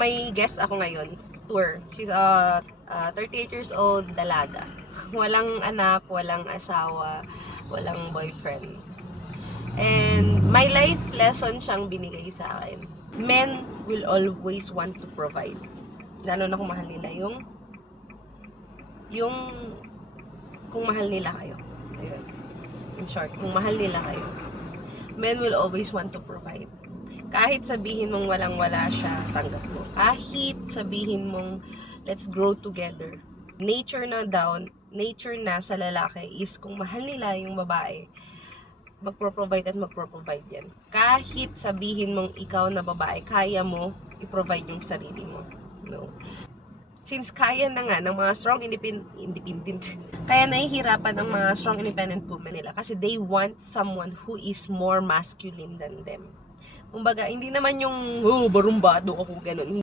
may guest ako ngayon, tour. She's a 38 years old dalaga. Walang anak, walang asawa, walang boyfriend. And my life lesson siyang binigay sa akin. Men will always want to provide. Lalo na kung mahal nila yung kung mahal nila kayo. Ayun. In short, kung mahal nila kayo. Men will always want to provide. Kahit sabihin mong walang-wala siya, tanggap mo. Kahit sabihin mong let's grow together. Nature na sa lalaki is kung mahal nila yung babae, magpro-provide at magpro-provide yan. Kahit sabihin mong ikaw na babae, kaya mo i-provide yung sarili mo. No? Since kaya na nga ng mga strong independent, kaya nahihirapan ng mga strong independent women nila kasi they want someone who is more masculine than them. Kumbaga, hindi naman yung, barumbado ako, ganun.